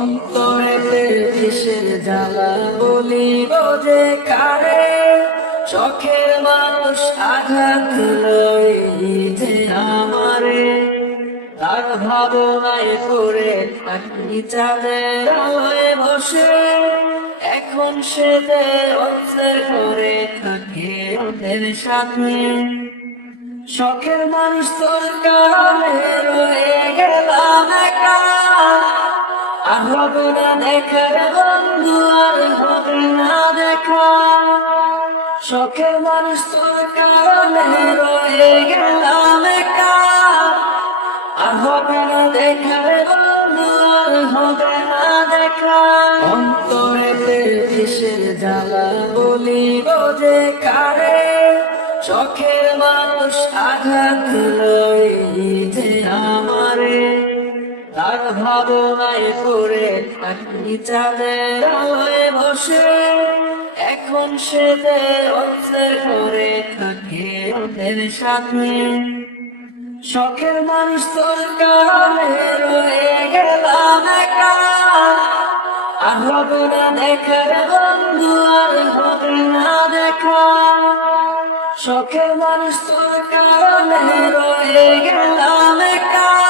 অন্তরেতে কিসের জ্বালা, বলিব যে কারে? শখের মানুষ আঘাত দিল আমারে। তার ভাবনায় করে থাকি চাঁদের আলোয় বসে। এখন সে অন্যের করে থাকে সাথে শখের মানুষ তোর কারণে হবে না দেখা। শখের মানুষ তোর কারণে রয়ে গেলাম একা। আর হবে না দেখার বন্ধু আর হবে দেখা। অন্তরেতে মানুষ আঘাত দিল যে আমারে। তার ভাবনায় করে থাকি চাঁদের আলোয় বসে। এখন সে অন্যের করে থাকে ওদের সাথে। শখের মানুষ তোর কারণে রয়ে গেলাম আর হবে না দেখার বন্ধু, আর হবে না দেখা। শখের মানুষ তোর কারণে রয়ে গেলাম একা।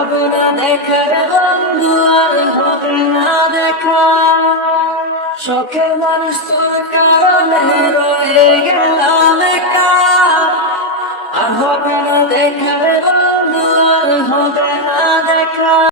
হবে দেখা শখের মানুষ তোর কারণে রয়ে গেলাম একা। আর হবে না দেখার বন্ধু, আর হবে না